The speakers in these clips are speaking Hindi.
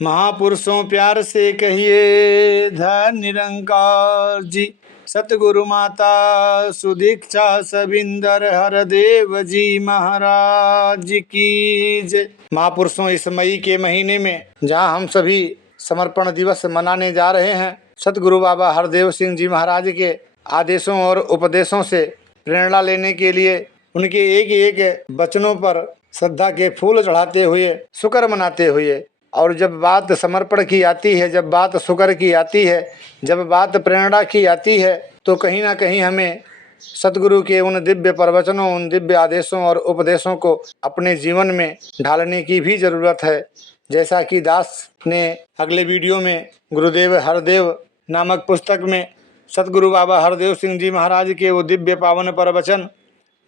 महापुरुषों प्यार से कहिए धन निरंकार जी। सतगुरु माता सुदीक्षा सविंदर हरदेव जी महाराज की जय। महापुरुषों, इस मई के महीने में जहाँ हम सभी समर्पण दिवस मनाने जा रहे हैं, सतगुरु बाबा हरदेव सिंह जी महाराज के आदेशों और उपदेशों से प्रेरणा लेने के लिए उनके एक एक वचनों पर श्रद्धा के फूल चढ़ाते हुए शुक्र मनाते हुए, और जब बात समर्पण की आती है, जब बात शुक्र की आती है, जब बात प्रेरणा की आती है, तो कहीं ना कहीं हमें सतगुरु के उन दिव्य प्रवचनों, उन दिव्य आदेशों और उपदेशों को अपने जीवन में ढालने की भी ज़रूरत है। जैसा कि दास ने अगले वीडियो में गुरुदेव हरदेव नामक पुस्तक में सतगुरु बाबा हरदेव सिंह जी महाराज के वो दिव्य पावन प्रवचन,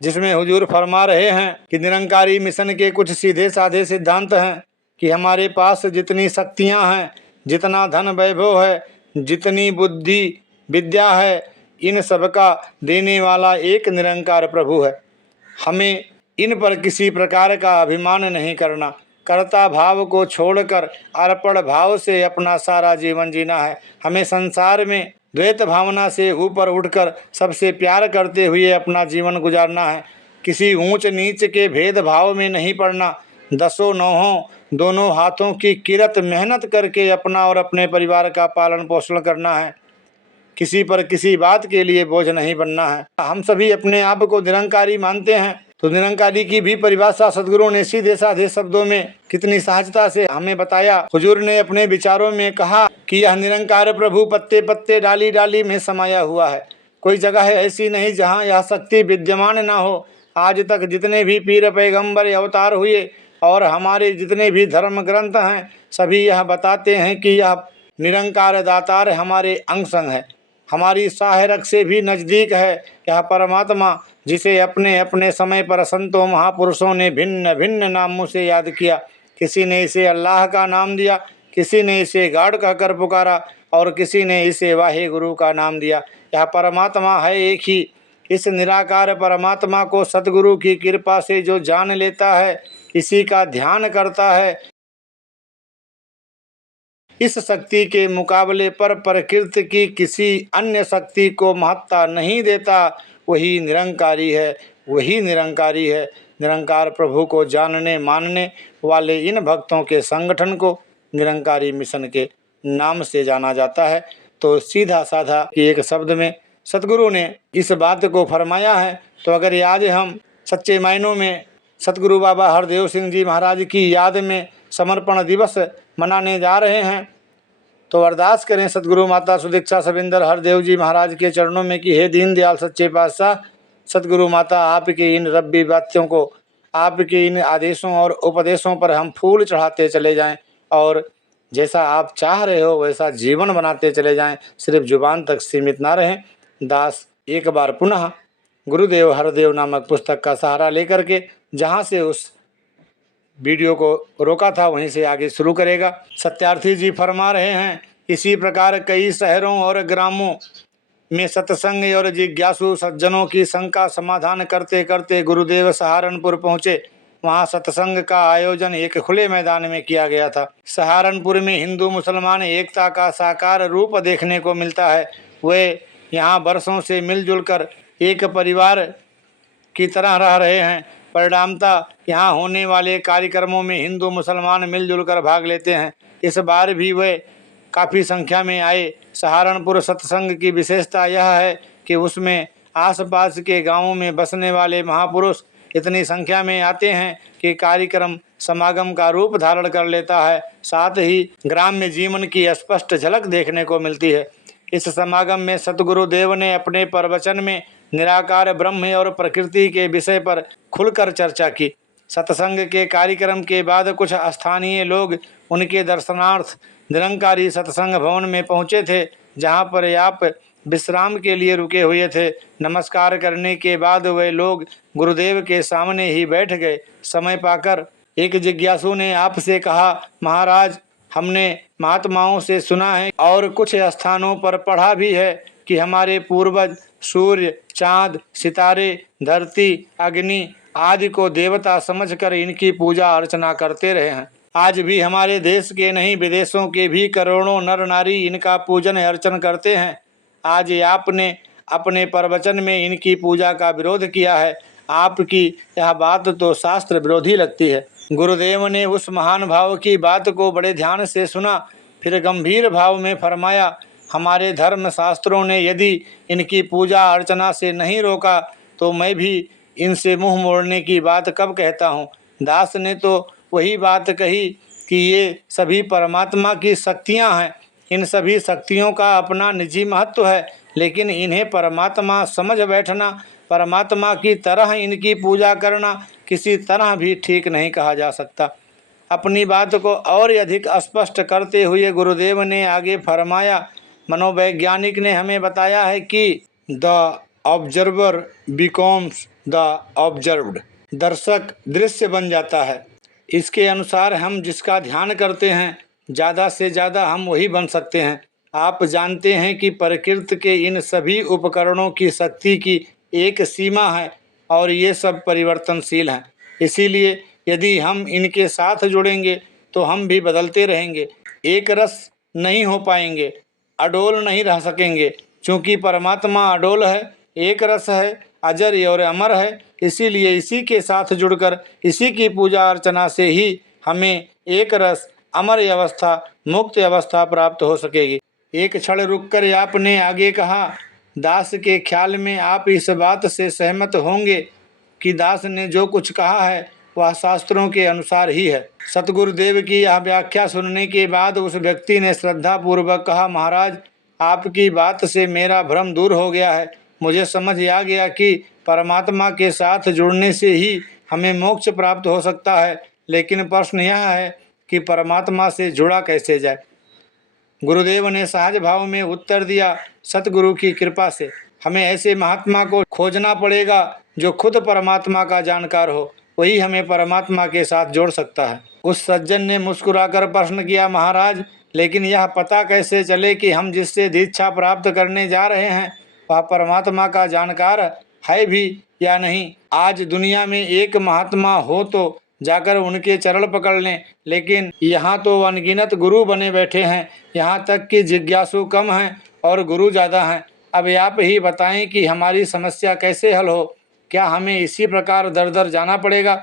जिसमें हुजूर फरमा रहे हैं कि निरंकारी मिशन के कुछ सीधे साधे सिद्धांत हैं कि हमारे पास जितनी शक्तियां हैं, जितना धन वैभव है, जितनी बुद्धि विद्या है, इन सबका देने वाला एक निरंकार प्रभु है। हमें इन पर किसी प्रकार का अभिमान नहीं करना, कर्ता भाव को छोड़कर अर्पण भाव से अपना सारा जीवन जीना है। हमें संसार में द्वैत भावना से ऊपर उठकर सबसे प्यार करते हुए अपना जीवन गुजारना है। किसी ऊंच नीच के भेदभाव में नहीं पड़ना। दसों नौहों दोनों हाथों की किरत मेहनत करके अपना और अपने परिवार का पालन पोषण करना है। किसी पर किसी बात के लिए बोझ नहीं बनना है। हम सभी अपने आप को निरंकारी मानते हैं, तो निरंकारी की भी परिभाषा सदगुरु ने सीधे साधे शब्दों में कितनी सहजता से हमें बताया। हुजूर ने अपने विचारों में कहा कि यह निरंकार प्रभु पत्ते पत्ते डाली डाली में समाया हुआ है। कोई जगह ऐसी नहीं जहाँ यह शक्ति विद्यमान न हो। आज तक जितने भी पीर पैगंबर अवतार हुए और हमारे जितने भी धर्म ग्रंथ हैं, सभी यह बताते हैं कि यह निरंकार दातार हमारे अंग संग है, हमारी सहायक से भी नज़दीक है। यह परमात्मा जिसे अपने अपने समय पर संतों महापुरुषों ने भिन्न भिन्न नामों से याद किया। किसी ने इसे अल्लाह का नाम दिया, किसी ने इसे गाड कहकर पुकारा और किसी ने इसे वाहे गुरु का नाम दिया। यह परमात्मा है एक ही। इस निराकार परमात्मा को सतगुरु की कृपा से जो जान लेता है, इसी का ध्यान करता है, इस शक्ति के मुकाबले पर प्रकृति की किसी अन्य शक्ति को महत्ता नहीं देता, वही निरंकारी है, वही निरंकारी है। निरंकार प्रभु को जानने मानने वाले इन भक्तों के संगठन को निरंकारी मिशन के नाम से जाना जाता है। तो सीधा साधा कि एक शब्द में सतगुरु ने इस बात को फरमाया है। तो अगर आज हम सच्चे मायनों में सतगुरु बाबा हरदेव सिंह जी महाराज की याद में समर्पण दिवस मनाने जा रहे हैं, तो अरदास करें सतगुरु माता सुदीक्षा सविंदर हरदेव जी महाराज के चरणों में कि हे दीनदयाल सच्चे पातशाह, सतगुरु माता आपके इन रब्बी बातों को, आपके इन आदेशों और उपदेशों पर हम फूल चढ़ाते चले जाएं और जैसा आप चाह रहे हो वैसा जीवन बनाते चले जाएं, सिर्फ जुबान तक सीमित ना रहें। दास एक बार पुनः गुरुदेव हरदेव नामक पुस्तक का सहारा लेकर के जहाँ से उस वीडियो को रोका था वहीं से आगे शुरू करेगा। सत्यार्थी जी फरमा रहे हैं, इसी प्रकार कई शहरों और ग्रामों में सत्संग और जिज्ञासु सज्जनों की शंका समाधान करते करते गुरुदेव सहारनपुर पहुँचे। वहाँ सत्संग का आयोजन एक खुले मैदान में किया गया था। सहारनपुर में हिंदू मुसलमान एकता का साकार रूप देखने को मिलता है। वे यहाँ वर्षों से मिलजुल कर एक परिवार की तरह रह रहे हैं। परिणामतः यहाँ होने वाले कार्यक्रमों में हिंदू मुसलमान मिलजुल कर भाग लेते हैं। इस बार भी वे काफ़ी संख्या में आए। सहारनपुर सत्संग की विशेषता यह है कि उसमें आसपास के गांवों में बसने वाले महापुरुष इतनी संख्या में आते हैं कि कार्यक्रम समागम का रूप धारण कर लेता है। साथ ही ग्राम्य जीवन की स्पष्ट झलक देखने को मिलती है। इस समागम में सतगुरु देव ने अपने प्रवचन में निराकार ब्रह्म और प्रकृति के विषय पर खुलकर चर्चा की। सत्संग के कार्यक्रम के बाद कुछ स्थानीय लोग उनके दर्शनार्थ निरंकारी सत्संग भवन में पहुंचे थे, जहां पर आप विश्राम के लिए रुके हुए थे। नमस्कार करने के बाद वे लोग गुरुदेव के सामने ही बैठ गए। समय पाकर एक जिज्ञासु ने आपसे कहा, महाराज, हमने महात्माओं से सुना है और कुछ स्थानों पर पढ़ा भी है कि हमारे पूर्वज सूर्य, चाँद, सितारे, धरती, अग्नि आदि को देवता समझकर इनकी पूजा अर्चना करते रहे हैं। आज भी हमारे देश के नहीं विदेशों के भी करोड़ों नर नारी इनका पूजन अर्चन करते हैं। आज आपने अपने प्रवचन में इनकी पूजा का विरोध किया है। आपकी यह बात तो शास्त्र विरोधी लगती है। गुरुदेव ने उस महान भाव की बात को बड़े ध्यान से सुना, फिर गंभीर भाव में फरमाया, हमारे धर्म शास्त्रों ने यदि इनकी पूजा अर्चना से नहीं रोका तो मैं भी इनसे मुंह मोड़ने की बात कब कहता हूँ। दास ने तो वही बात कही कि ये सभी परमात्मा की शक्तियाँ हैं। इन सभी शक्तियों का अपना निजी महत्व है, लेकिन इन्हें परमात्मा समझ बैठना, परमात्मा की तरह इनकी पूजा करना किसी तरह भी ठीक नहीं कहा जा सकता। अपनी बात को और अधिक स्पष्ट करते हुए गुरुदेव ने आगे फरमाया, मनोवैज्ञानिक ने हमें बताया है कि the observer becomes the observed, दर्शक दृश्य बन जाता है। इसके अनुसार हम जिसका ध्यान करते हैं ज़्यादा से ज़्यादा हम वही बन सकते हैं। आप जानते हैं कि प्रकृति के इन सभी उपकरणों की शक्ति की एक सीमा है और ये सब परिवर्तनशील हैं। इसीलिए यदि हम इनके साथ जुड़ेंगे तो हम भी बदलते रहेंगे, एक रस नहीं हो पाएंगे, अडोल नहीं रह सकेंगे। क्योंकि परमात्मा अडोल है, एक रस है, अजर और अमर है। इसीलिए इसी के साथ जुड़कर इसी की पूजा अर्चना से ही हमें एक रस अमर अवस्था, मुक्त अवस्था प्राप्त हो सकेगी। एक क्षण रुककर आपने आगे कहा, दास के ख्याल में आप इस बात से सहमत होंगे कि दास ने जो कुछ कहा है वह शास्त्रों के अनुसार ही है। सतगुरुदेव की यह व्याख्या सुनने के बाद उस व्यक्ति ने श्रद्धा पूर्वक कहा, महाराज आपकी बात से मेरा भ्रम दूर हो गया है। मुझे समझ आ गया कि परमात्मा के साथ जुड़ने से ही हमें मोक्ष प्राप्त हो सकता है, लेकिन प्रश्न यह है कि परमात्मा से जुड़ा कैसे जाए। गुरुदेव ने सहज भाव में उत्तर दिया, सतगुरु की कृपा से हमें ऐसे महात्मा को खोजना पड़ेगा जो खुद परमात्मा का जानकार हो, वही हमें परमात्मा के साथ जोड़ सकता है। उस सज्जन ने मुस्कुराकर प्रश्न किया, महाराज लेकिन यह पता कैसे चले कि हम जिससे दीक्षा प्राप्त करने जा रहे हैं वह परमात्मा का जानकार है भी या नहीं। आज दुनिया में एक महात्मा हो तो जाकर उनके चरण पकड़ लें, लेकिन यहाँ तो अनगिनत गुरु बने बैठे हैं। यहाँ तक कि जिज्ञासु कम हैं और गुरु ज़्यादा हैं। अब आप ही बताएं कि हमारी समस्या कैसे हल हो। क्या हमें इसी प्रकार दर दर जाना पड़ेगा?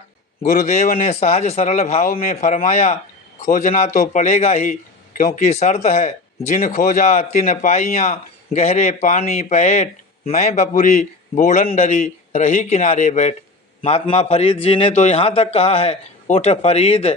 गुरुदेव ने सहज सरल भाव में फरमाया, खोजना तो पड़ेगा ही, क्योंकि शर्त है जिन खोजा तिन पाइयाँ, गहरे पानी पैठ, मैं बपुरी बूढ़न डरी रही किनारे बैठ। महात्मा फरीद जी ने तो यहाँ तक कहा है, उठ फरीद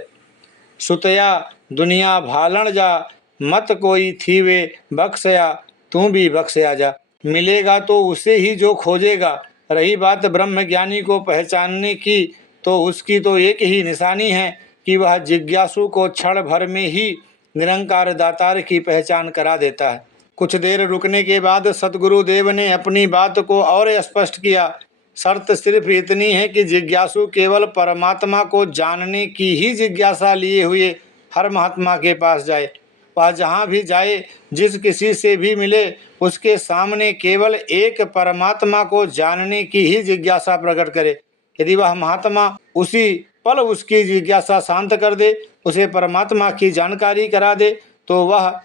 सुतया दुनिया भालन जा, मत कोई थीवे बख्शया तू भी बख्शया जा। मिलेगा तो उसे ही जो खोजेगा। रही बात ब्रह्म ज्ञानी को पहचानने की, तो उसकी तो एक ही निशानी है कि वह जिज्ञासु को क्षण भर में ही निरंकार दातार की पहचान करा देता है। कुछ देर रुकने के बाद सतगुरुदेव ने अपनी बात को और स्पष्ट किया। शर्त सिर्फ इतनी है कि जिज्ञासु केवल परमात्मा को जानने की ही जिज्ञासा लिए हुए हर महात्मा के पास जाए। वह जहाँ भी जाए, जिस किसी से भी मिले, उसके सामने केवल एक परमात्मा को जानने की ही जिज्ञासा प्रकट करे। यदि वह महात्मा उसी पल उसकी जिज्ञासा शांत कर दे, उसे परमात्मा की जानकारी करा दे, तो वह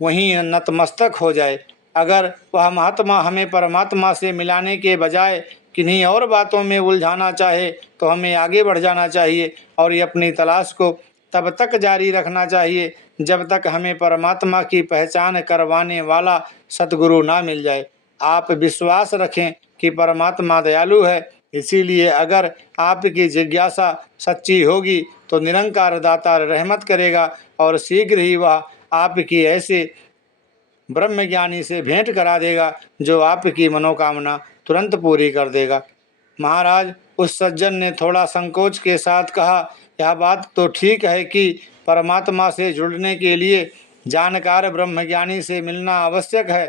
वहीं नतमस्तक हो जाए। अगर वह महात्मा हमें परमात्मा से मिलाने के बजाय किन्हीं और बातों में उलझाना चाहे तो हमें आगे बढ़ जाना चाहिए और ये अपनी तलाश को तब तक जारी रखना चाहिए जब तक हमें परमात्मा की पहचान करवाने वाला सतगुरु ना मिल जाए। आप विश्वास रखें कि परमात्मा दयालु है, इसीलिए अगर आपकी जिज्ञासा सच्ची होगी तो निरंकार दातार रहमत करेगा और शीघ्र ही वह आपकी ऐसे ब्रह्मज्ञानी से भेंट करा देगा जो आपकी मनोकामना तुरंत पूरी कर देगा। महाराज, उस सज्जन ने थोड़ा संकोच के साथ कहा, यह बात तो ठीक है कि परमात्मा से जुड़ने के लिए जानकार ब्रह्मज्ञानी से मिलना आवश्यक है,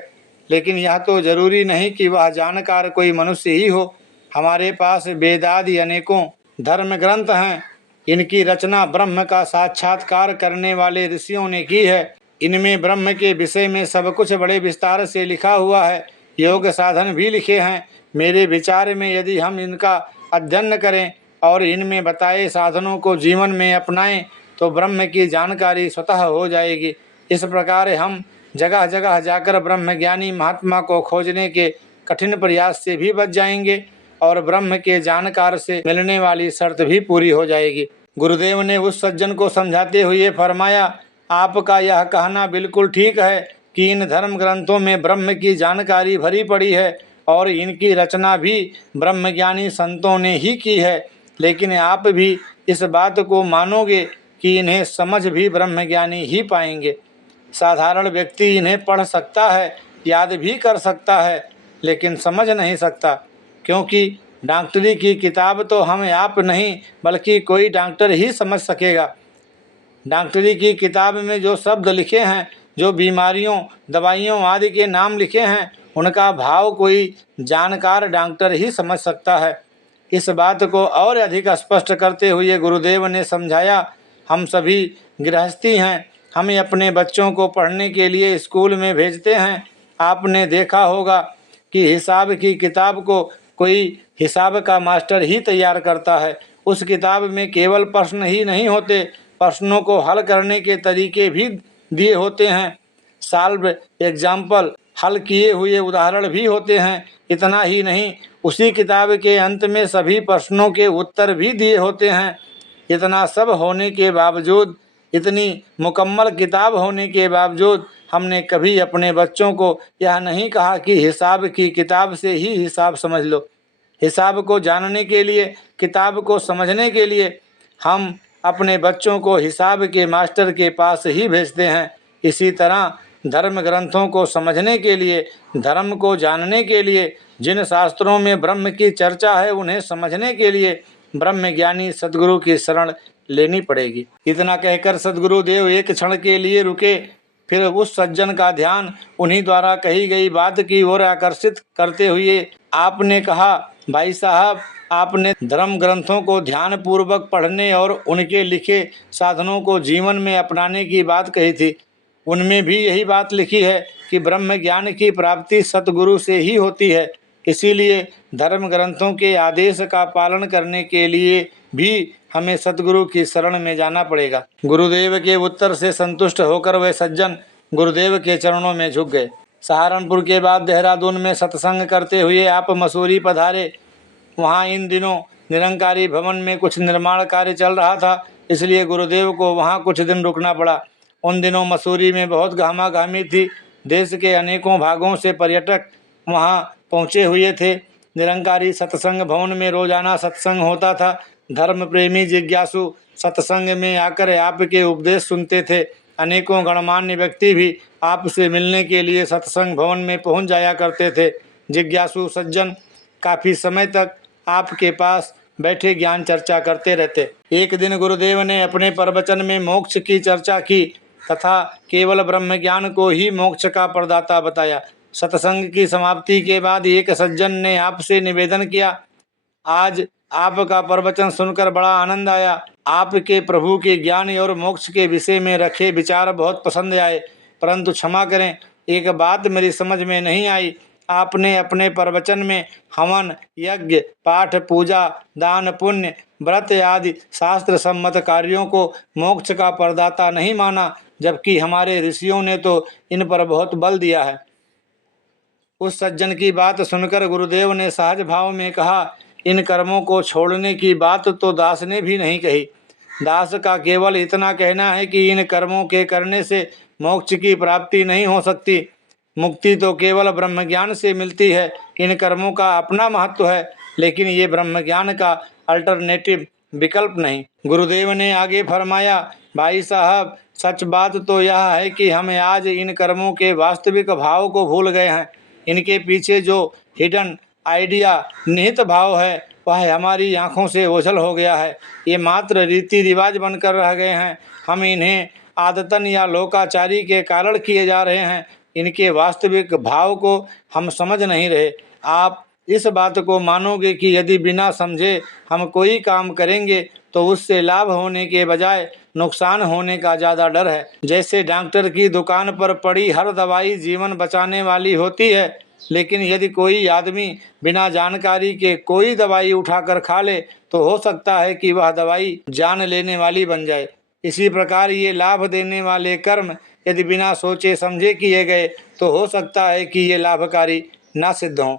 लेकिन यह तो जरूरी नहीं कि वह जानकार कोई मनुष्य ही हो। हमारे पास वेदादि अनेकों धर्म ग्रंथ हैं। इनकी रचना ब्रह्म का साक्षात्कार करने वाले ऋषियों ने की है। इनमें ब्रह्म के विषय में सब कुछ बड़े विस्तार से लिखा हुआ है। योग साधन भी लिखे हैं। मेरे विचार में यदि हम इनका अध्ययन करें और इनमें बताए साधनों को जीवन में अपनाएं तो ब्रह्म की जानकारी स्वतः हो जाएगी। इस प्रकार हम जगह जगह जाकर ब्रह्मज्ञानी महात्मा को खोजने के कठिन प्रयास से भी बच जाएंगे और ब्रह्म के जानकार से मिलने वाली शर्त भी पूरी हो जाएगी। गुरुदेव ने उस सज्जन को समझाते हुए फरमाया, आपका यह कहना बिल्कुल ठीक है कि इन धर्म ग्रंथों में ब्रह्म की जानकारी भरी पड़ी है और इनकी रचना भी ब्रह्मज्ञानी संतों ने ही की है, लेकिन आप भी इस बात को मानोगे कि इन्हें समझ भी ब्रह्मज्ञानी ही पाएंगे। साधारण व्यक्ति इन्हें पढ़ सकता है, याद भी कर सकता है, लेकिन समझ नहीं सकता, क्योंकि डॉक्टरी की किताब तो हम आप नहीं बल्कि कोई डॉक्टर ही समझ सकेगा। डॉक्टरी की किताब में जो शब्द लिखे हैं, जो बीमारियों दवाइयों आदि के नाम लिखे हैं, उनका भाव कोई जानकार डॉक्टर ही समझ सकता है। इस बात को और अधिक स्पष्ट करते हुए गुरुदेव ने समझाया, हम सभी गृहस्थी हैं, हम अपने बच्चों को पढ़ने के लिए स्कूल में भेजते हैं। आपने देखा होगा कि हिसाब की किताब को कोई हिसाब का मास्टर ही तैयार करता है। उस किताब में केवल प्रश्न ही नहीं होते, प्रश्नों को हल करने के तरीके भी दिए होते हैं। सॉल्व एग्जाम्पल, हल किए हुए उदाहरण भी होते हैं। इतना ही नहीं, उसी किताब के अंत में सभी प्रश्नों के उत्तर भी दिए होते हैं। इतना सब होने के बावजूद, इतनी मुकम्मल किताब होने के बावजूद हमने कभी अपने बच्चों को यह नहीं कहा कि हिसाब की किताब से ही हिसाब समझ लो। हिसाब को जानने के लिए, किताब को समझने के लिए हम अपने बच्चों को हिसाब के मास्टर के पास ही भेजते हैं। इसी तरह धर्म ग्रंथों को समझने के लिए, धर्म को जानने के लिए, जिन शास्त्रों में ब्रह्म की चर्चा है उन्हें समझने के लिए ब्रह्मज्ञानी सद्गुरु की शरण लेनी पड़ेगी। इतना कहकर सद्गुरुदेव एक क्षण के लिए रुके, फिर उस सज्जन का ध्यान उन्हीं द्वारा कही गई बात की ओर आकर्षित करते हुए आपने कहा, भाई साहब, आपने धर्म ग्रंथों को ध्यान पूर्वक पढ़ने और उनके लिखे साधनों को जीवन में अपनाने की बात कही थी। उनमें भी यही बात लिखी है कि ब्रह्म ज्ञान की प्राप्ति सतगुरु से ही होती है। इसीलिए धर्म ग्रंथों के आदेश का पालन करने के लिए भी हमें सतगुरु की शरण में जाना पड़ेगा। गुरुदेव के उत्तर से संतुष्ट होकर वह सज्जन गुरुदेव के चरणों में झुक गए। सहारनपुर के बाद देहरादून में सत्संग करते हुए आप मसूरी पधारे। वहाँ इन दिनों निरंकारी भवन में कुछ निर्माण कार्य चल रहा था, इसलिए गुरुदेव को वहाँ कुछ दिन रुकना पड़ा। उन दिनों मसूरी में बहुत गहमागहमी थी। देश के अनेकों भागों से पर्यटक वहाँ पहुँचे हुए थे। निरंकारी सत्संग भवन में रोजाना सत्संग होता था। धर्म प्रेमी जिज्ञासु सत्संग में आकर आपके उपदेश सुनते थे। अनेकों गणमान्य व्यक्ति भी आपसे मिलने के लिए सत्संग भवन में पहुंच जाया करते थे। जिज्ञासु सज्जन काफ़ी समय तक आपके पास बैठे ज्ञान चर्चा करते रहते। एक दिन गुरुदेव ने अपने प्रवचन में मोक्ष की चर्चा की तथा केवल ब्रह्म ज्ञान को ही मोक्ष का प्रदाता बताया। सत्संग की समाप्ति के बाद एक सज्जन ने आपसे निवेदन किया, आज आपका प्रवचन सुनकर बड़ा आनंद आया। आपके प्रभु के ज्ञान और मोक्ष के विषय में रखे विचार बहुत पसंद आए, परंतु क्षमा करें, एक बात मेरी समझ में नहीं आई। आपने अपने प्रवचन में हवन, यज्ञ, पाठ, पूजा, दान, पुण्य, व्रत आदि शास्त्र सम्मत कार्यों को मोक्ष का प्रदाता नहीं माना, जबकि हमारे ऋषियों ने तो इन पर बहुत बल दिया है। उस सज्जन की बात सुनकर गुरुदेव ने सहज भाव में कहा, इन कर्मों को छोड़ने की बात तो दास ने भी नहीं कही। दास का केवल इतना कहना है कि इन कर्मों के करने से मोक्ष की प्राप्ति नहीं हो सकती। मुक्ति तो केवल ब्रह्म ज्ञान से मिलती है। इन कर्मों का अपना महत्व है, लेकिन ये ब्रह्म ज्ञान का अल्टरनेटिव विकल्प नहीं। गुरुदेव ने आगे फरमाया, भाई साहब, सच बात तो यह है कि हम आज इन कर्मों के वास्तविक भाव को भूल गए हैं। इनके पीछे जो हिडन आइडिया, निहित भाव है, वह हमारी आंखों से ओझल हो गया है। ये मात्र रीति रिवाज बनकर रह गए हैं। हम इन्हें आदतन या लोकाचारी के कारण किए जा रहे हैं। इनके वास्तविक भाव को हम समझ नहीं रहे। आप इस बात को मानोगे कि यदि बिना समझे हम कोई काम करेंगे तो उससे लाभ होने के बजाय नुकसान होने का ज़्यादा डर है। जैसे डॉक्टर की दुकान पर पड़ी हर दवाई जीवन बचाने वाली होती है, लेकिन यदि कोई आदमी बिना जानकारी के कोई दवाई उठाकर खा ले तो हो सकता है कि वह दवाई जान लेने वाली बन जाए। इसी प्रकार ये लाभ देने वाले कर्म यदि बिना सोचे समझे किए गए तो हो सकता है कि ये लाभकारी ना सिद्ध हों।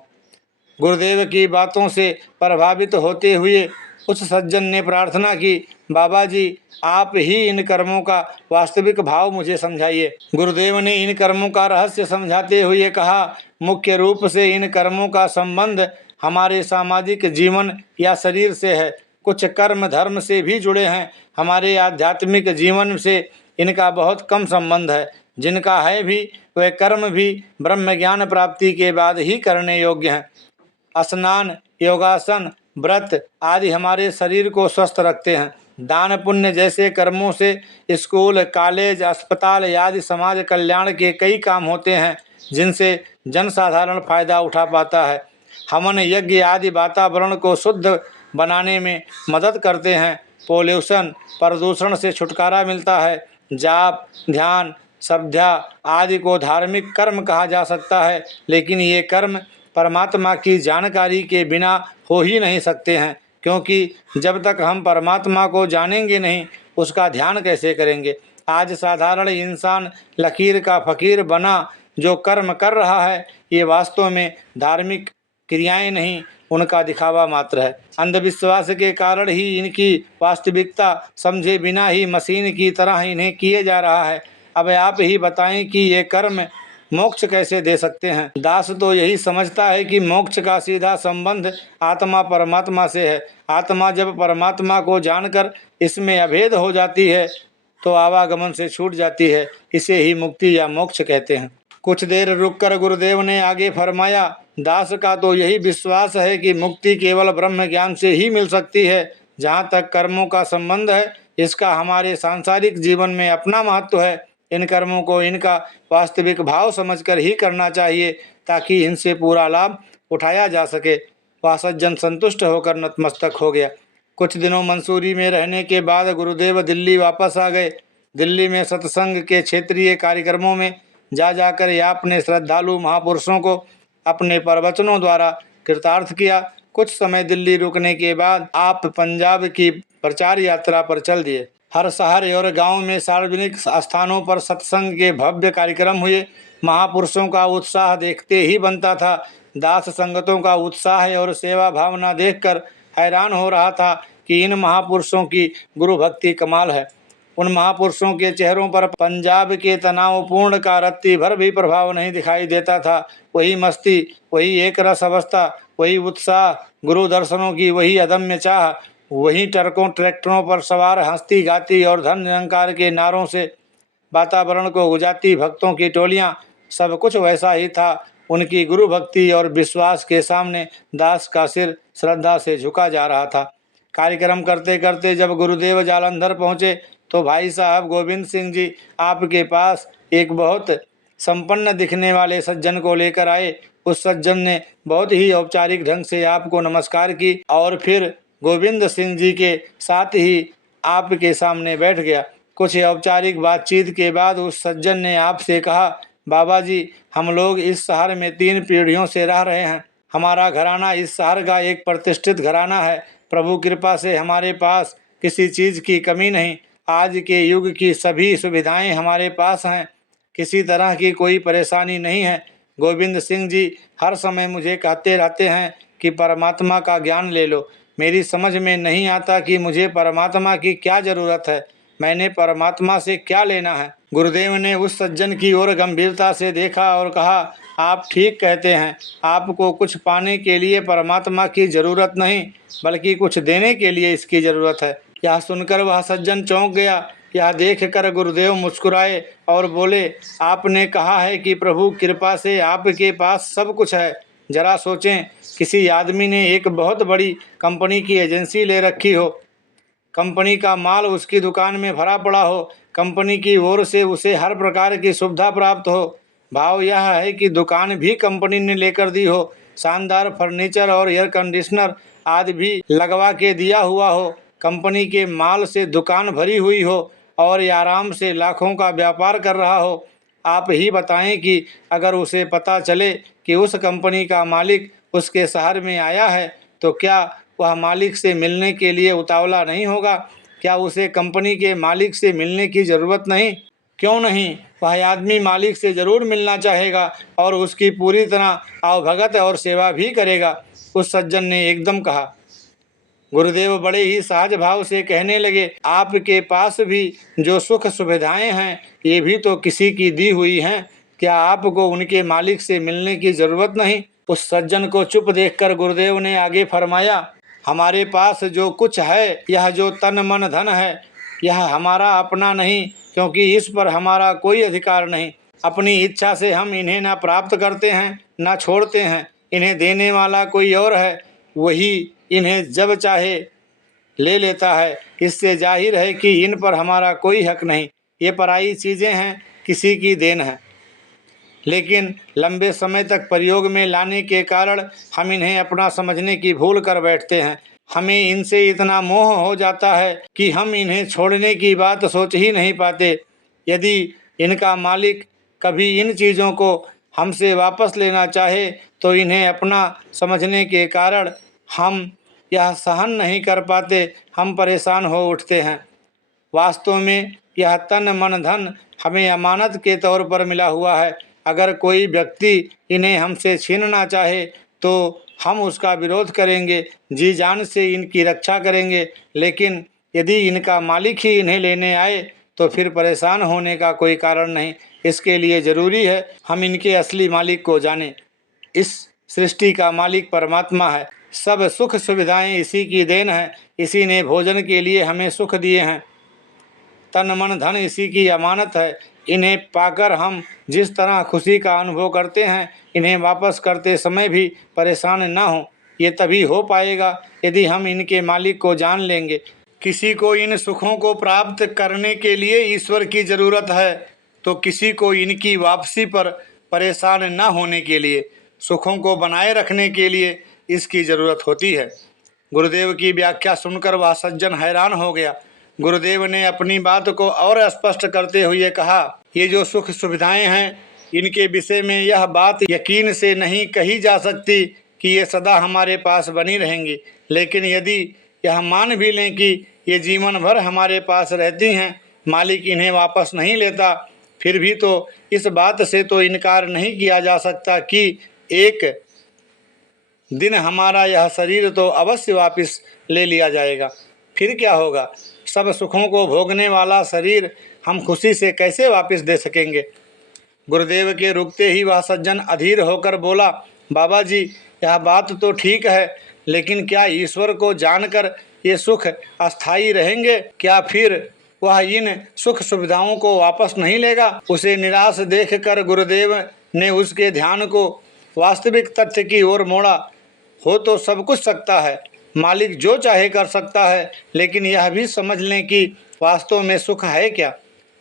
गुरुदेव की बातों से प्रभावित होते हुए उस सज्जन ने प्रार्थना की, बाबा जी आप ही इन कर्मों का वास्तविक भाव मुझे समझाइए। गुरुदेव ने इन कर्मों का रहस्य समझाते हुए कहा, मुख्य रूप से इन कर्मों का संबंध हमारे सामाजिक जीवन या शरीर से है। कुछ कर्म धर्म से भी जुड़े हैं, हमारे आध्यात्मिक जीवन से इनका बहुत कम संबंध है। जिनका है भी वह कर्म भी ब्रह्म ज्ञान प्राप्ति के बाद ही करने योग्य हैं। स्नान, योगासन, व्रत आदि हमारे शरीर को स्वस्थ रखते हैं। दान पुण्य जैसे कर्मों से स्कूल, कॉलेज, अस्पताल आदि समाज कल्याण के कई काम होते हैं जिनसे जनसाधारण फायदा उठा पाता है। हवन यज्ञ आदि वातावरण को शुद्ध बनाने में मदद करते हैं। पोल्यूशन, प्रदूषण से छुटकारा मिलता है। जाप, ध्यान, श्रद्धा आदि को धार्मिक कर्म कहा जा सकता है, लेकिन ये कर्म परमात्मा की जानकारी के बिना हो ही नहीं सकते हैं, क्योंकि जब तक हम परमात्मा को जानेंगे नहीं उसका ध्यान कैसे करेंगे। आज साधारण इंसान लकीर का फकीर बना जो कर्म कर रहा है ये वास्तव में धार्मिक क्रियाएं नहीं, उनका दिखावा मात्र है। अंधविश्वास के कारण ही इनकी वास्तविकता समझे बिना ही मशीन की तरह इन्हें किए जा रहा है। अब आप ही बताएं कि ये कर्म मोक्ष कैसे दे सकते हैं। दास तो यही समझता है कि मोक्ष का सीधा संबंध आत्मा परमात्मा से है। आत्मा जब परमात्मा को जानकर इसमें अभेद हो जाती है तो आवागमन से छूट जाती है। इसे ही मुक्ति या मोक्ष कहते हैं। कुछ देर रुककर गुरुदेव ने आगे फरमाया, दास का तो यही विश्वास है कि मुक्ति केवल ब्रह्म ज्ञान से ही मिल सकती है। जहाँ तक कर्मों का संबंध है इसका हमारे सांसारिक जीवन में अपना महत्व है। इन कर्मों को इनका वास्तविक भाव समझकर ही करना चाहिए ताकि इनसे पूरा लाभ उठाया जा सके। वह सज्जन संतुष्ट होकर नतमस्तक हो गया। कुछ दिनों मंसूरी में रहने के बाद गुरुदेव दिल्ली वापस आ गए। दिल्ली में सत्संग के क्षेत्रीय कार्यक्रमों में जा जाकर आपने श्रद्धालु महापुरुषों को अपने प्रवचनों द्वारा कृतार्थ किया। कुछ समय दिल्ली रुकने के बाद आप पंजाब की प्रचार यात्रा पर चल दिए। हर शहर और गांव में सार्वजनिक स्थानों पर सत्संग के भव्य कार्यक्रम हुए। महापुरुषों का उत्साह देखते ही बनता था। दास संगतों का उत्साह और सेवा भावना देखकर हैरान हो रहा था कि इन महापुरुषों की गुरु भक्ति कमाल है। उन महापुरुषों के चेहरों पर पंजाब के तनावपूर्ण का रत्ती भर भी प्रभाव नहीं दिखाई देता था। वही मस्ती, वही एक रस अवस्था, वही उत्साह, गुरु दर्शनों की वही अदम्य चाह, वही ट्रैक्टरों पर सवार हंसती गाती और धन निरंकार के नारों से वातावरण को गुजाती भक्तों की टोलियां, सब कुछ वैसा ही था। उनकी गुरु भक्ति और विश्वास के सामने दास का सिर श्रद्धा से झुका जा रहा था। कार्यक्रम करते करते जब गुरुदेव जालंधर पहुँचे तो भाई साहब गोविंद सिंह जी आपके पास एक बहुत संपन्न दिखने वाले सज्जन को लेकर आए। उस सज्जन ने बहुत ही औपचारिक ढंग से आपको नमस्कार की और फिर गोविंद सिंह जी के साथ ही आपके सामने बैठ गया। कुछ औपचारिक बातचीत के बाद उस सज्जन ने आपसे कहा, बाबा जी हम लोग इस शहर में 3 पीढ़ियों से रह रहे हैं। हमारा घराना इस शहर का एक प्रतिष्ठित घराना है। प्रभु कृपा से हमारे पास किसी चीज़ की कमी नहीं। आज के युग की सभी सुविधाएं हमारे पास हैं। किसी तरह की कोई परेशानी नहीं है। गोविंद सिंह जी हर समय मुझे कहते रहते हैं कि परमात्मा का ज्ञान ले लो। मेरी समझ में नहीं आता कि मुझे परमात्मा की क्या ज़रूरत है, मैंने परमात्मा से क्या लेना है। गुरुदेव ने उस सज्जन की ओर गंभीरता से देखा और कहा, आप ठीक कहते हैं। आपको कुछ पाने के लिए परमात्मा की ज़रूरत नहीं बल्कि कुछ देने के लिए इसकी ज़रूरत है। यह सुनकर वह सज्जन चौंक गया। यह देखकर गुरुदेव मुस्कुराए और बोले, आपने कहा है कि प्रभु कृपा से आपके पास सब कुछ है। जरा सोचें, किसी आदमी ने एक बहुत बड़ी कंपनी की एजेंसी ले रखी हो, कंपनी का माल उसकी दुकान में भरा पड़ा हो, कंपनी की ओर से उसे हर प्रकार की सुविधा प्राप्त हो। भाव यह है कि दुकान भी कंपनी ने लेकर दी हो, शानदार फर्नीचर और एयर कंडीशनर आदि भी लगवा के दिया हुआ हो, कंपनी के माल से दुकान भरी हुई हो और ये आराम से लाखों का व्यापार कर रहा हो। आप ही बताएं कि अगर उसे पता चले कि उस कंपनी का मालिक उसके शहर में आया है तो क्या वह मालिक से मिलने के लिए उतावला नहीं होगा। क्या उसे कंपनी के मालिक से मिलने की ज़रूरत नहीं? क्यों नहीं, वह आदमी मालिक से ज़रूर मिलना चाहेगा और उसकी पूरी तरह आवभगत और सेवा भी करेगा। उस सज्जन ने एकदम कहा। गुरुदेव बड़े ही सहज भाव से कहने लगे, आपके पास भी जो सुख सुविधाएं हैं ये भी तो किसी की दी हुई हैं। क्या आपको उनके मालिक से मिलने की ज़रूरत नहीं? उस सज्जन को चुप देखकर गुरुदेव ने आगे फरमाया, हमारे पास जो कुछ है, यह जो तन मन धन है, यह हमारा अपना नहीं, क्योंकि इस पर हमारा कोई अधिकार नहीं। अपनी इच्छा से हम इन्हें ना प्राप्त करते हैं ना छोड़ते हैं। इन्हें देने वाला कोई और है, वही इन्हें जब चाहे ले लेता है। इससे जाहिर है कि इन पर हमारा कोई हक नहीं। ये पराई चीज़ें हैं, किसी की देन है, लेकिन लंबे समय तक प्रयोग में लाने के कारण हम इन्हें अपना समझने की भूल कर बैठते हैं। हमें इनसे इतना मोह हो जाता है कि हम इन्हें छोड़ने की बात सोच ही नहीं पाते। यदि इनका मालिक कभी इन चीज़ों को हमसे वापस लेना चाहे तो इन्हें अपना समझने के कारण हम यह सहन नहीं कर पाते, हम परेशान हो उठते हैं। वास्तव में यह तन मन धन हमें अमानत के तौर पर मिला हुआ है। अगर कोई व्यक्ति इन्हें हमसे छीनना चाहे तो हम उसका विरोध करेंगे, जी जान से इनकी रक्षा करेंगे। लेकिन यदि इनका मालिक ही इन्हें लेने आए तो फिर परेशान होने का कोई कारण नहीं। इसके लिए ज़रूरी है हम इनके असली मालिक को जानें। इस सृष्टि का मालिक परमात्मा है। सब सुख सुविधाएं इसी की देन है। इसी ने भोजन के लिए हमें सुख दिए हैं। तन मन धन इसी की अमानत है। इन्हें पाकर हम जिस तरह खुशी का अनुभव करते हैं, इन्हें वापस करते समय भी परेशान न हों। ये तभी हो पाएगा यदि हम इनके मालिक को जान लेंगे। किसी को इन सुखों को प्राप्त करने के लिए ईश्वर की ज़रूरत है तो किसी को इनकी वापसी पर परेशान न होने के लिए, सुखों को बनाए रखने के लिए इसकी ज़रूरत होती है। गुरुदेव की व्याख्या सुनकर वह सज्जन हैरान हो गया। गुरुदेव ने अपनी बात को और स्पष्ट करते हुए कहा, ये जो सुख सुविधाएं हैं, इनके विषय में यह बात यकीन से नहीं कही जा सकती कि ये सदा हमारे पास बनी रहेंगी। लेकिन यदि यह मान भी लें कि ये जीवन भर हमारे पास रहती हैं, मालिक इन्हें वापस नहीं लेता, फिर भी तो इस बात से तो इनकार नहीं किया जा सकता कि एक दिन हमारा यह शरीर तो अवश्य वापस ले लिया जाएगा। फिर क्या होगा? सब सुखों को भोगने वाला शरीर हम खुशी से कैसे वापस दे सकेंगे? गुरुदेव के रुकते ही वह सज्जन अधीर होकर बोला, बाबा जी, यह बात तो ठीक है, लेकिन क्या ईश्वर को जानकर ये सुख अस्थायी रहेंगे? क्या फिर वह इन सुख सुविधाओं को वापस नहीं लेगा? उसे निराश देखकर गुरुदेव ने उसके ध्यान को वास्तविक तथ्य की ओर मोड़ा। हो तो सब कुछ सकता है, मालिक जो चाहे कर सकता है, लेकिन यह भी समझ लें कि वास्तव में सुख है क्या।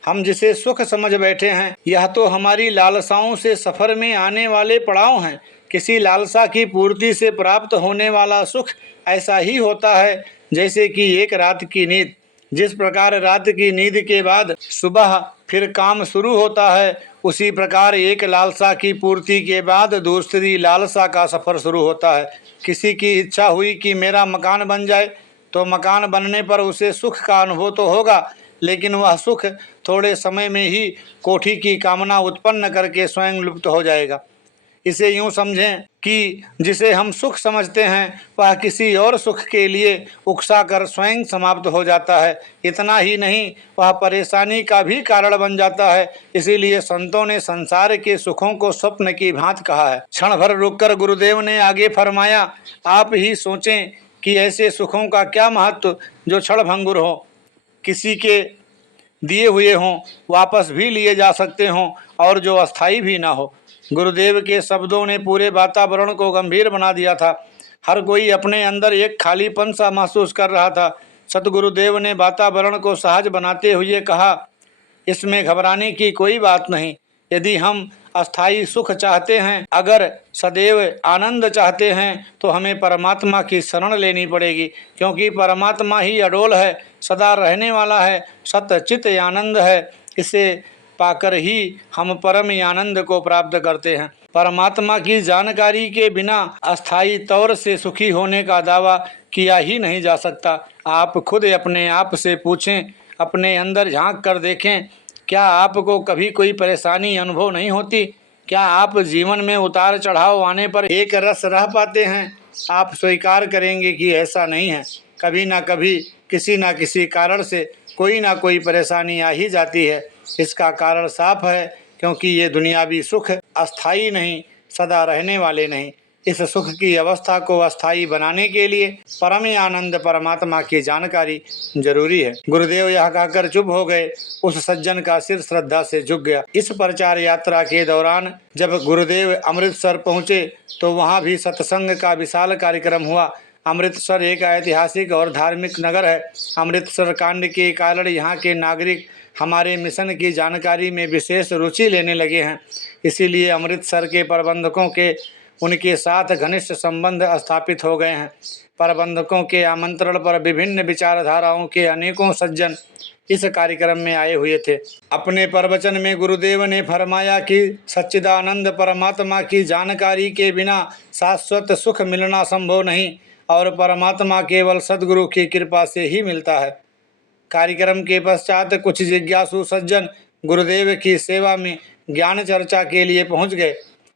हम जिसे सुख समझ बैठे हैं, यह तो हमारी लालसाओं से सफ़र में आने वाले पड़ाव हैं। किसी लालसा की पूर्ति से प्राप्त होने वाला सुख ऐसा ही होता है जैसे कि एक रात की नींद। जिस प्रकार रात की नींद के बाद सुबह फिर काम शुरू होता है, उसी प्रकार एक लालसा की पूर्ति के बाद दूसरी लालसा का सफ़र शुरू होता है। किसी की इच्छा हुई कि मेरा मकान बन जाए, तो मकान बनने पर उसे सुख का अनुभव तो होगा, लेकिन वह सुख थोड़े समय में ही कोठी की कामना उत्पन्न करके स्वयं लुप्त हो जाएगा। इसे यूँ समझें कि जिसे हम सुख समझते हैं वह किसी और सुख के लिए उकसा कर स्वयं समाप्त हो जाता है। इतना ही नहीं, वह परेशानी का भी कारण बन जाता है। इसीलिए संतों ने संसार के सुखों को स्वप्न की भांति कहा है। क्षण भर रुककर गुरुदेव ने आगे फरमाया, आप ही सोचें कि ऐसे सुखों का क्या महत्व जो क्षणभंगुर हो, किसी के दिए हुए हों, वापस भी लिए जा सकते हों और जो अस्थाई भी ना हो। गुरुदेव के शब्दों ने पूरे वातावरण को गंभीर बना दिया था। हर कोई अपने अंदर एक खालीपन सा महसूस कर रहा था। सतगुरुदेव ने वातावरण को सहज बनाते हुए कहा, इसमें घबराने की कोई बात नहीं। यदि हम अस्थाई सुख चाहते हैं, अगर सदैव आनंद चाहते हैं, तो हमें परमात्मा की शरण लेनी पड़ेगी, क्योंकि परमात्मा ही अडोल है, सदा रहने वाला है, सत्य चित आनंद है। इसे पाकर ही हम परम आनंद को प्राप्त करते हैं। परमात्मा की जानकारी के बिना अस्थाई तौर से सुखी होने का दावा किया ही नहीं जा सकता। आप खुद अपने आप से पूछें, अपने अंदर झांक कर देखें, क्या आपको कभी कोई परेशानी अनुभव नहीं होती? क्या आप जीवन में उतार चढ़ाव आने पर एक रस रह पाते हैं? आप स्वीकार करेंगे कि ऐसा नहीं है। कभी ना कभी किसी ना किसी कारण से कोई ना कोई परेशानी आ ही जाती है। इसका कारण साफ है, क्योंकि ये दुनियावी सुख अस्थाई नहीं, सदा रहने वाले नहीं। इस सुख की अवस्था को अस्थाई बनाने के लिए परम आनंद परमात्मा की जानकारी जरूरी है। गुरुदेव यह कहकर चुप हो गए। उस सज्जन का सिर श्रद्धा से झुक गया। इस प्रचार यात्रा के दौरान जब गुरुदेव अमृतसर पहुंचे तो वहां भी सत्संग का विशाल कार्यक्रम हुआ। अमृतसर एक ऐतिहासिक और धार्मिक नगर है। अमृतसर कांड के कारण यहाँ के नागरिक हमारे मिशन की जानकारी में विशेष रुचि लेने लगे हैं। इसीलिए अमृतसर के प्रबंधकों के उनके साथ घनिष्ठ संबंध स्थापित हो गए हैं। प्रबंधकों के आमंत्रण पर विभिन्न विचारधाराओं के अनेकों सज्जन इस कार्यक्रम में आए हुए थे। अपने प्रवचन में गुरुदेव ने फरमाया कि सच्चिदानंद परमात्मा की जानकारी के बिना शाश्वत सुख मिलना संभव नहीं और परमात्मा केवल सद्गुरु की कृपा से ही मिलता है। कार्यक्रम के पश्चात कुछ जिज्ञासु सज्जन गुरुदेव की सेवा में ज्ञान चर्चा के लिए पहुंच गए।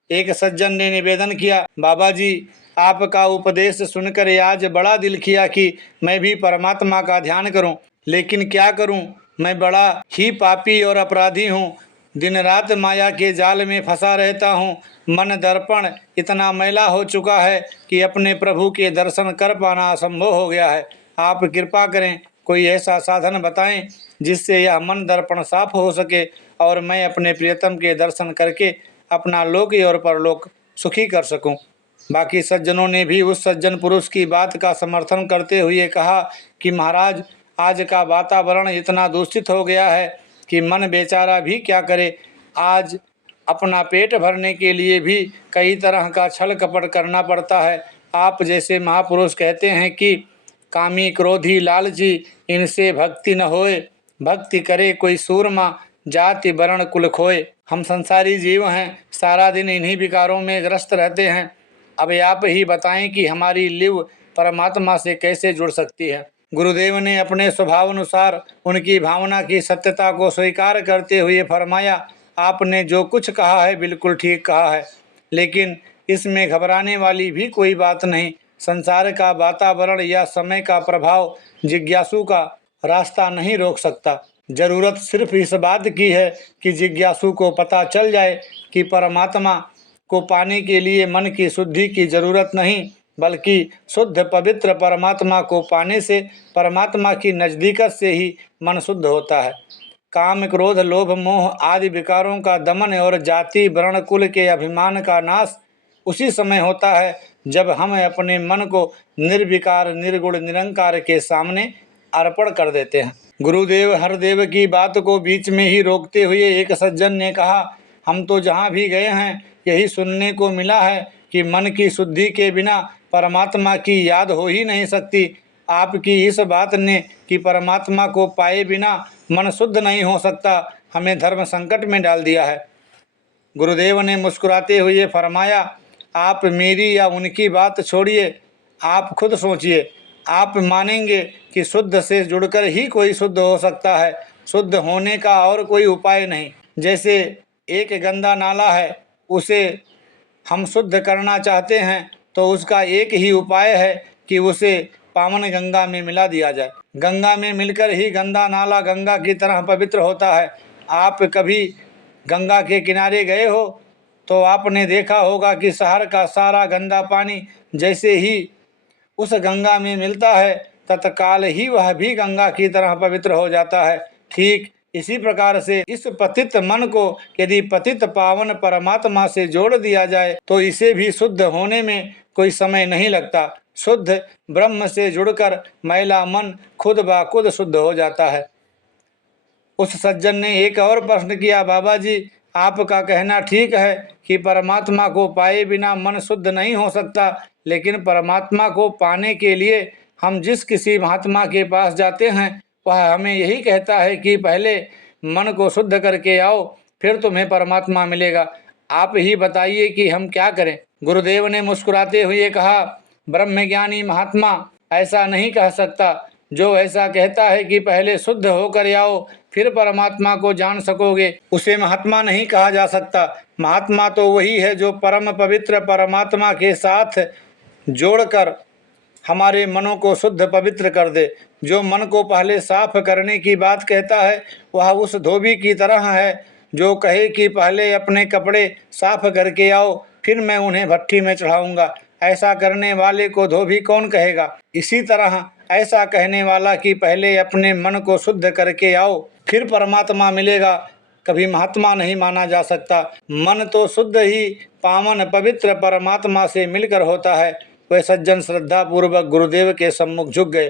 एक सज्जन ने निवेदन किया, बाबा जी, आपका उपदेश सुनकर आज बड़ा दिल किया कि मैं भी परमात्मा का ध्यान करूं, लेकिन क्या करूं, मैं बड़ा ही पापी और अपराधी हूं। दिन रात माया के जाल में फंसा रहता हूं। मन दर्पण इतना मैला हो चुका है कि अपने प्रभु के दर्शन कर पाना असंभव हो गया है। आप कृपा करें, कोई ऐसा साधन बताएं जिससे यह मन दर्पण साफ हो सके और मैं अपने प्रियतम के दर्शन करके अपना लोक और परलोक सुखी कर सकूं। बाकी सज्जनों ने भी उस सज्जन पुरुष की बात का समर्थन करते हुए कहा कि महाराज, आज का वातावरण इतना दूषित हो गया है कि मन बेचारा भी क्या करे। आज अपना पेट भरने के लिए भी कई तरह का छल कपट करना पड़ता है। आप जैसे महापुरुष कहते हैं कि कामी क्रोधी लालची इनसे भक्ति न होए, भक्ति करे कोई सूरमा जाति वर्ण कुल खोए। हम संसारी जीव हैं, सारा दिन इन्हीं विकारों में ग्रस्त रहते हैं। अब आप ही बताएं कि हमारी लिव परमात्मा से कैसे जुड़ सकती है। गुरुदेव ने अपने स्वभाव अनुसार उनकी भावना की सत्यता को स्वीकार करते हुए फरमाया, आपने जो कुछ कहा है बिल्कुल ठीक कहा है, लेकिन इसमें घबराने वाली भी कोई बात नहीं। संसार का वातावरण या समय का प्रभाव जिज्ञासु का रास्ता नहीं रोक सकता। जरूरत सिर्फ इस बात की है कि जिज्ञासु को पता चल जाए कि परमात्मा को पाने के लिए मन की शुद्धि की जरूरत नहीं, बल्कि शुद्ध पवित्र परमात्मा को पाने से परमात्मा की नज़दीकत से ही मन शुद्ध होता है। काम क्रोध लोभ मोह आदि विकारों का दमन और जाति वर्ण कुल के अभिमान का नाश उसी समय होता है जब हम अपने मन को निर्विकार निर्गुण निरंकार के सामने अर्पण कर देते हैं। गुरुदेव हरदेव की बात को बीच में ही रोकते हुए एक सज्जन ने कहा, हम तो जहाँ भी गए हैं यही सुनने को मिला है कि मन की शुद्धि के बिना परमात्मा की याद हो ही नहीं सकती। आपकी इस बात ने कि परमात्मा को पाए बिना मन शुद्ध नहीं हो सकता, हमें धर्म संकट में डाल दिया है। गुरुदेव ने मुस्कुराते हुए फरमाया, आप मेरी या उनकी बात छोड़िए, आप खुद सोचिए। आप मानेंगे कि शुद्ध से जुड़कर ही कोई शुद्ध हो सकता है। शुद्ध होने का और कोई उपाय नहीं। जैसे एक गंदा नाला है, उसे हम शुद्ध करना चाहते हैं तो उसका एक ही उपाय है कि उसे पावन गंगा में मिला दिया जाए। गंगा में मिलकर ही गंदा नाला गंगा की तरह पवित्र होता है। आप कभी गंगा के किनारे गए हो तो आपने देखा होगा कि शहर का सारा गंदा पानी जैसे ही उस गंगा में मिलता है तत्काल ही वह भी गंगा की तरह पवित्र हो जाता है। ठीक इसी प्रकार से इस पतित मन को यदि पतित पावन परमात्मा से जोड़ दिया जाए तो इसे भी शुद्ध होने में कोई समय नहीं लगता। शुद्ध ब्रह्म से जुड़कर मैला मन खुद ब खुद शुद्ध हो जाता है। उस सज्जन ने एक और प्रश्न किया, बाबा जी, आपका कहना ठीक है कि परमात्मा को पाए बिना मन शुद्ध नहीं हो सकता, लेकिन परमात्मा को पाने के लिए हम जिस किसी महात्मा के पास जाते हैं वह हमें यही कहता है कि पहले मन को शुद्ध करके आओ, फिर तुम्हें परमात्मा मिलेगा। आप ही बताइए कि हम क्या करें। गुरुदेव ने मुस्कुराते हुए कहा, ब्रह्मज्ञानी महात्मा ऐसा नहीं कह सकता। जो ऐसा कहता है कि पहले शुद्ध होकर आओ फिर परमात्मा को जान सकोगे, उसे महात्मा नहीं कहा जा सकता। महात्मा तो वही है जो परम पवित्र परमात्मा के साथ जोड़कर हमारे मनों को शुद्ध पवित्र कर दे। जो मन को पहले साफ करने की बात कहता है वह उस धोबी की तरह है जो कहे कि पहले अपने कपड़े साफ करके आओ फिर मैं उन्हें भट्ठी में चढ़ाऊंगा। ऐसा करने वाले को धोबी कौन कहेगा। इसी तरह ऐसा कहने वाला कि पहले अपने मन को शुद्ध करके आओ फिर परमात्मा मिलेगा, कभी महात्मा नहीं माना जा सकता। मन तो शुद्ध ही पावन पवित्र परमात्मा से मिलकर होता है। वे सज्जन श्रद्धा पूर्वक गुरुदेव के सम्मुख झुक गए।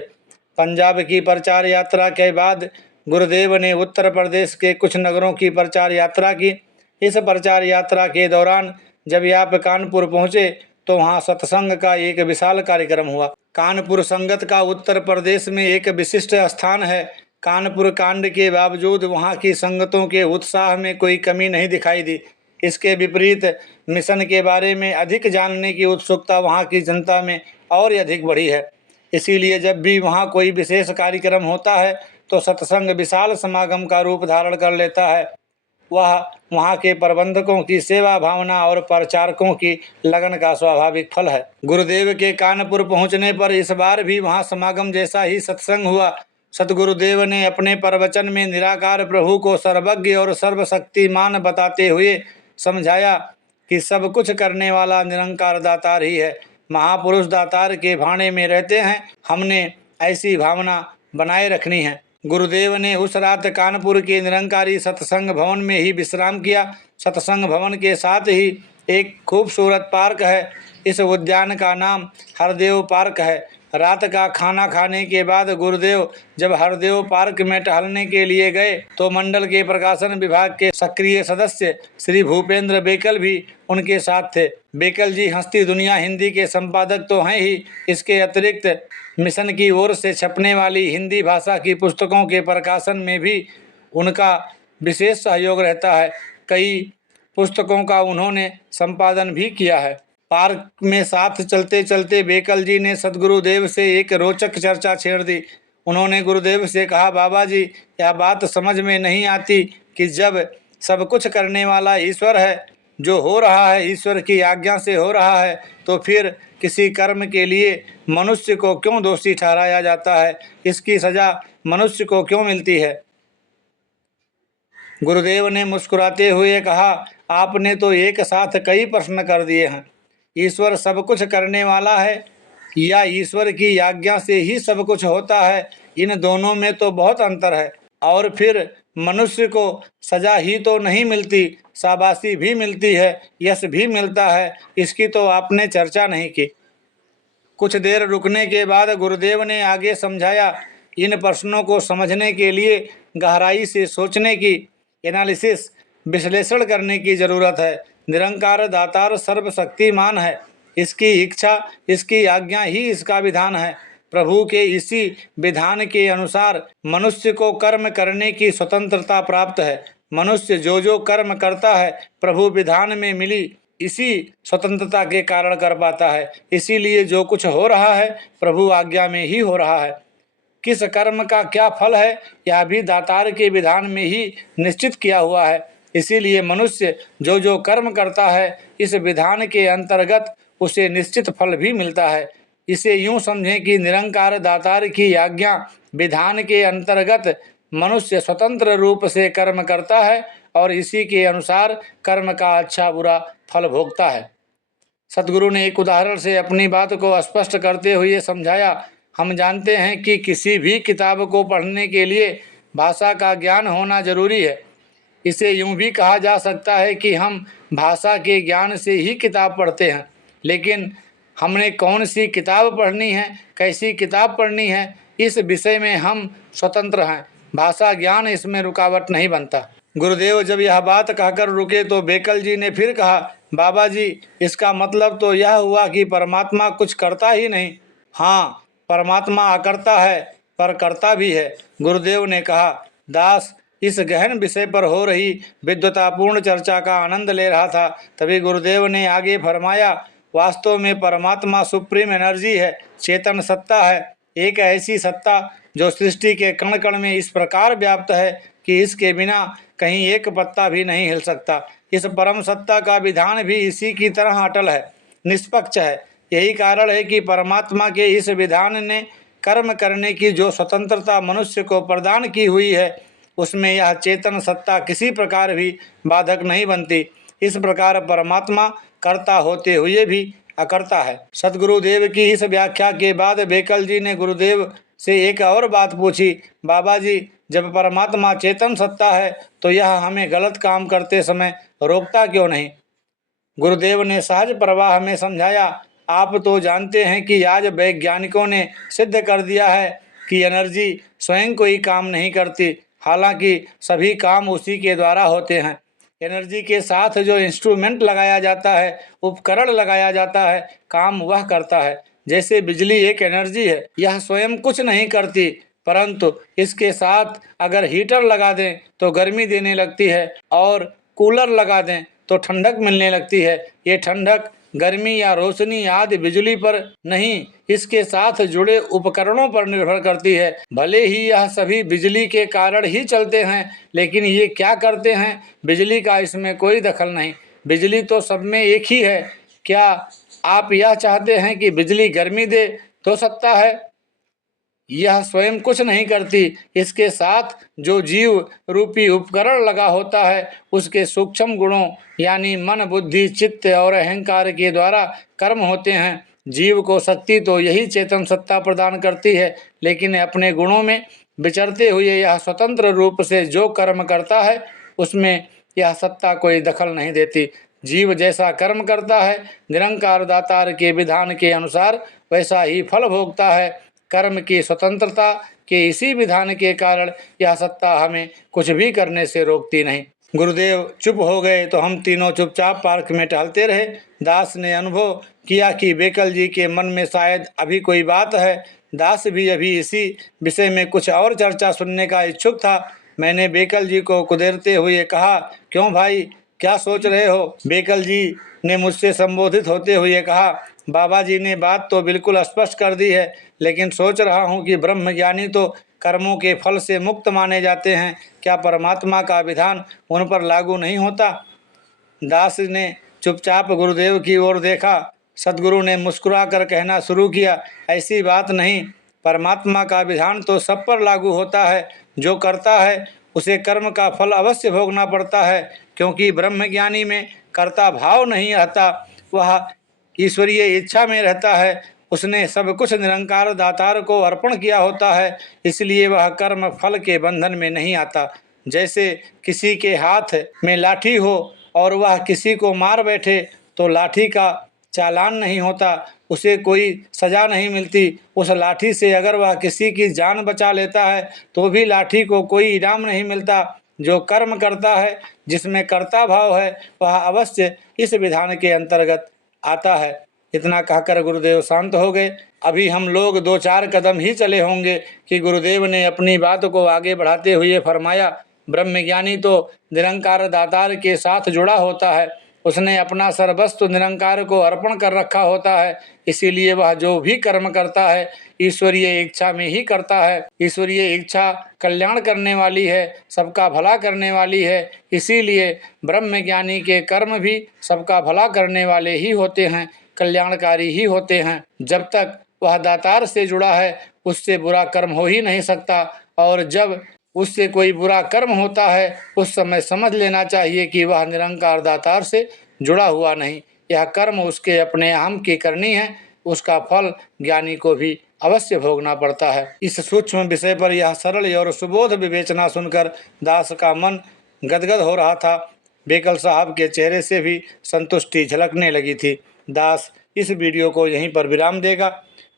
पंजाब की प्रचार यात्रा के बाद गुरुदेव ने उत्तर प्रदेश के कुछ नगरों की प्रचार यात्रा की। इस प्रचार यात्रा के दौरान जब आप कानपुर पहुँचे तो वहाँ सत्संग का एक विशाल कार्यक्रम हुआ। कानपुर संगत का उत्तर प्रदेश में एक विशिष्ट स्थान है। कानपुर कांड के बावजूद वहाँ की संगतों के उत्साह में कोई कमी नहीं दिखाई दी। इसके विपरीत मिशन के बारे में अधिक जानने की उत्सुकता वहाँ की जनता में और अधिक बढ़ी है। इसीलिए जब भी वहाँ कोई विशेष कार्यक्रम होता है तो सत्संग विशाल समागम का रूप धारण कर लेता है। वह वहाँ के प्रबंधकों की सेवा भावना और प्रचारकों की लगन का स्वाभाविक फल है। गुरुदेव के कानपुर पहुँचने पर इस बार भी वहाँ समागम जैसा ही सत्संग हुआ। सतगुरुदेव ने अपने प्रवचन में निराकार प्रभु को सर्वज्ञ और सर्वशक्तिमान बताते हुए समझाया कि सब कुछ करने वाला निरंकार दातार ही है। महापुरुष दातार के भाणे में रहते हैं, हमने ऐसी भावना बनाए रखनी है। गुरुदेव ने उस रात कानपुर के निरंकारी सत्संग भवन में ही विश्राम किया। सत्संग भवन के साथ ही एक खूबसूरत पार्क है। इस उद्यान का नाम हरदेव पार्क है। रात का खाना खाने के बाद गुरुदेव जब हरदेव पार्क में टहलने के लिए गए तो मंडल के प्रकाशन विभाग के सक्रिय सदस्य श्री भूपेंद्र बेकल भी उनके साथ थे। बेकल जी हंसती दुनिया हिंदी के संपादक तो हैं ही, इसके अतिरिक्त मिशन की ओर से छपने वाली हिंदी भाषा की पुस्तकों के प्रकाशन में भी उनका विशेष सहयोग रहता है। कई पुस्तकों का उन्होंने संपादन भी किया है। पार्क में साथ चलते चलते बेकल जी ने सदगुरुदेव से एक रोचक चर्चा छेड़ दी। उन्होंने गुरुदेव से कहा, बाबा जी यह बात समझ में नहीं आती कि जब सब कुछ करने वाला ईश्वर है, जो हो रहा है ईश्वर की आज्ञा से हो रहा है, तो फिर किसी कर्म के लिए मनुष्य को क्यों दोषी ठहराया जाता है, इसकी सजा मनुष्य को क्यों मिलती है। गुरुदेव ने मुस्कुराते हुए कहा, आपने तो एक साथ कई प्रश्न कर दिए हैं। ईश्वर सब कुछ करने वाला है या ईश्वर की आज्ञा से ही सब कुछ होता है, इन दोनों में तो बहुत अंतर है। और फिर मनुष्य को सजा ही तो नहीं मिलती, शाबाशी भी मिलती है, यश भी मिलता है, इसकी तो आपने चर्चा नहीं की। कुछ देर रुकने के बाद गुरुदेव ने आगे समझाया, इन प्रश्नों को समझने के लिए गहराई से सोचने की, एनालिसिस विश्लेषण करने की ज़रूरत है। निरंकार दातार सर्वशक्तिमान है, इसकी इच्छा इसकी आज्ञा ही इसका विधान है। प्रभु के इसी विधान के अनुसार मनुष्य को कर्म करने की स्वतंत्रता प्राप्त है। मनुष्य जो जो कर्म करता है प्रभु विधान में मिली इसी स्वतंत्रता के कारण कर पाता है। इसीलिए जो कुछ हो रहा है प्रभु आज्ञा में ही हो रहा है। किस कर्म का क्या फल है यह भी दातार के विधान में ही निश्चित किया हुआ है। इसीलिए मनुष्य जो जो कर्म करता है इस विधान के अंतर्गत उसे निश्चित फल भी मिलता है। इसे यूं समझें कि निरंकार दातार की आज्ञा विधान के अंतर्गत मनुष्य स्वतंत्र रूप से कर्म करता है और इसी के अनुसार कर्म का अच्छा बुरा फल भोगता है। सतगुरु ने एक उदाहरण से अपनी बात को स्पष्ट करते हुए समझाया, हम जानते हैं कि किसी भी किताब को पढ़ने के लिए भाषा का ज्ञान होना जरूरी है। इसे यूं भी कहा जा सकता है कि हम भाषा के ज्ञान से ही किताब पढ़ते हैं, लेकिन हमने कौन सी किताब पढ़नी है, कैसी किताब पढ़नी है, इस विषय में हम स्वतंत्र हैं। भाषा ज्ञान इसमें रुकावट नहीं बनता। गुरुदेव जब यह बात कहकर रुके तो बेकल जी ने फिर कहा, बाबा जी इसका मतलब तो यह हुआ कि परमात्मा कुछ करता ही नहीं। हाँ, परमात्मा अकर्ता है पर करता भी है। गुरुदेव ने कहा। दास इस गहन विषय पर हो रही विद्वतापूर्ण चर्चा का आनंद ले रहा था। तभी गुरुदेव ने आगे फरमाया, वास्तव में परमात्मा सुप्रीम एनर्जी है, चेतन सत्ता है, एक ऐसी सत्ता जो सृष्टि के कण कण में इस प्रकार व्याप्त है कि इसके बिना कहीं एक पत्ता भी नहीं हिल सकता। इस परम सत्ता का विधान भी इसी की तरह अटल है, निष्पक्ष है। यही कारण है कि परमात्मा के इस विधान ने कर्म करने की जो स्वतंत्रता मनुष्य को प्रदान की हुई है, उसमें यह चेतन सत्ता किसी प्रकार भी बाधक नहीं बनती। इस प्रकार परमात्मा कर्ता होते हुए भी अकर्ता है। सतगुरुदेव की इस व्याख्या के बाद बेकल जी ने गुरुदेव से एक और बात पूछी। बाबा जी, जब परमात्मा चेतन सत्ता है तो यह हमें गलत काम करते समय रोकता क्यों नहीं? गुरुदेव ने सहज प्रवाह में समझाया, आप तो जानते हैं कि आज वैज्ञानिकों ने सिद्ध कर दिया है कि एनर्जी स्वयं कोई काम नहीं करती, हालांकि सभी काम उसी के द्वारा होते हैं। एनर्जी के साथ जो इंस्ट्रूमेंट लगाया जाता है, उपकरण लगाया जाता है, काम वह करता है। जैसे बिजली एक एनर्जी है, यह स्वयं कुछ नहीं करती, परंतु इसके साथ अगर हीटर लगा दें तो गर्मी देने लगती है और कूलर लगा दें तो ठंडक मिलने लगती है। ये ठंडक गर्मी या रोशनी आदि बिजली पर नहीं, इसके साथ जुड़े उपकरणों पर निर्भर करती है। भले ही यह सभी बिजली के कारण ही चलते हैं, लेकिन ये क्या करते हैं, बिजली का इसमें कोई दखल नहीं। बिजली तो सब में एक ही है। क्या आप यह चाहते हैं कि बिजली गर्मी दे तो सकता है? यह स्वयं कुछ नहीं करती। इसके साथ जो जीव रूपी उपकरण लगा होता है, उसके सूक्ष्म गुणों यानी मन, बुद्धि, चित्त और अहंकार के द्वारा कर्म होते हैं। जीव को शक्ति तो यही चेतन सत्ता प्रदान करती है, लेकिन अपने गुणों में विचरते हुए यह स्वतंत्र रूप से जो कर्म करता है, उसमें यह सत्ता कोई दखल नहीं देती। जीव जैसा कर्म करता है, निरंकार दातार के विधान के अनुसार वैसा ही फल भोगता है। कर्म की स्वतंत्रता के इसी विधान के कारण यह सत्ता हमें कुछ भी करने से रोकती नहीं। गुरुदेव चुप हो गए तो हम तीनों चुपचाप पार्क में टहलते रहे। दास ने अनुभव किया कि बेकल जी के मन में शायद अभी कोई बात है। दास भी अभी इसी विषय में कुछ और चर्चा सुनने का इच्छुक था। मैंने बेकल जी को कुदेरते हुए कहा, क्यों भाई, क्या सोच रहे हो? बेकल जी ने मुझसे संबोधित होते हुए कहा, बाबा जी ने बात तो बिल्कुल स्पष्ट कर दी है, लेकिन सोच रहा हूँ कि ब्रह्मज्ञानी तो कर्मों के फल से मुक्त माने जाते हैं, क्या परमात्मा का विधान उन पर लागू नहीं होता? दास ने चुपचाप गुरुदेव की ओर देखा। सदगुरु ने मुस्कुराकर कहना शुरू किया, ऐसी बात नहीं, परमात्मा का विधान तो सब पर लागू होता है। जो करता है उसे कर्म का फल अवश्य भोगना पड़ता है, क्योंकि ब्रह्मज्ञानी में कर्ता भाव नहीं रहता, वह ईश्वरीय इच्छा में रहता है। उसने सब कुछ निरंकार दातार को अर्पण किया होता है, इसलिए वह कर्म फल के बंधन में नहीं आता। जैसे किसी के हाथ में लाठी हो और वह किसी को मार बैठे तो लाठी का चालान नहीं होता, उसे कोई सज़ा नहीं मिलती। उस लाठी से अगर वह किसी की जान बचा लेता है तो भी लाठी को कोई इनाम नहीं मिलता। जो कर्म करता है, जिसमें कर्ता भाव है, वह अवश्य इस विधान के अंतर्गत आता है। इतना कहकर गुरुदेव शांत हो गए। अभी हम लोग 2-4 कदम ही चले होंगे कि गुरुदेव ने अपनी बात को आगे बढ़ाते हुए फरमाया, ब्रह्मज्ञानी तो निरंकार दातार के साथ जुड़ा होता है, उसने अपना सर्वस्व निरंकार को अर्पण कर रखा होता है, इसीलिए वह जो भी कर्म करता है ईश्वरीय इच्छा में ही करता है। ईश्वरीय इच्छा कल्याण करने वाली है, सबका भला करने वाली है, इसीलिए ब्रह्मज्ञानी के कर्म भी सबका भला करने वाले ही होते हैं, कल्याणकारी ही होते हैं। जब तक वह दातार से जुड़ा है, उससे बुरा कर्म हो ही नहीं सकता, और जब उससे कोई बुरा कर्म होता है, उस समय समझ लेना चाहिए कि वह निरंकार दातार से जुड़ा हुआ नहीं। यह कर्म उसके अपने हम की करनी है, उसका फल ज्ञानी को भी अवश्य भोगना पड़ता है। इस सूक्ष्म विषय पर यह सरल और सुबोध विवेचना सुनकर दास का मन गदगद हो रहा था। बेकल साहब के चेहरे से भी संतुष्टि झलकने लगी थी। दास इस वीडियो को यहीं पर विराम देगा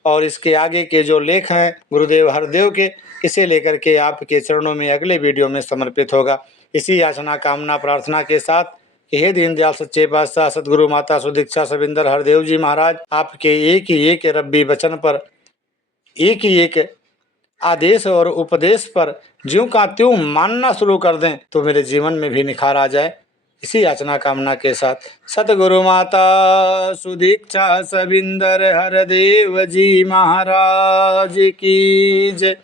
और इसके आगे के जो लेख हैं गुरुदेव हरदेव के, इसे लेकर के आपके चरणों में अगले वीडियो में समर्पित होगा। इसी याचना कामना प्रार्थना के साथ कि हे दीनदयाल सच्चे पातशाह सतगुरु माता सुदीक्षा सविंदर हरदेव जी महाराज, आपके एक ही एक रब्बी वचन पर, एक ही एक आदेश और उपदेश पर ज्यों का त्यों मानना शुरू कर दें तो मेरे जीवन में भी निखार आ जाए। इसी याचना कामना के साथ सतगुरु माता सुदीक्षा सविंदर हरदेव जी महाराज की जय।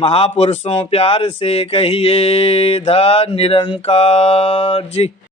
महापुरुषों प्यार से कहिए धन निरंकार जी।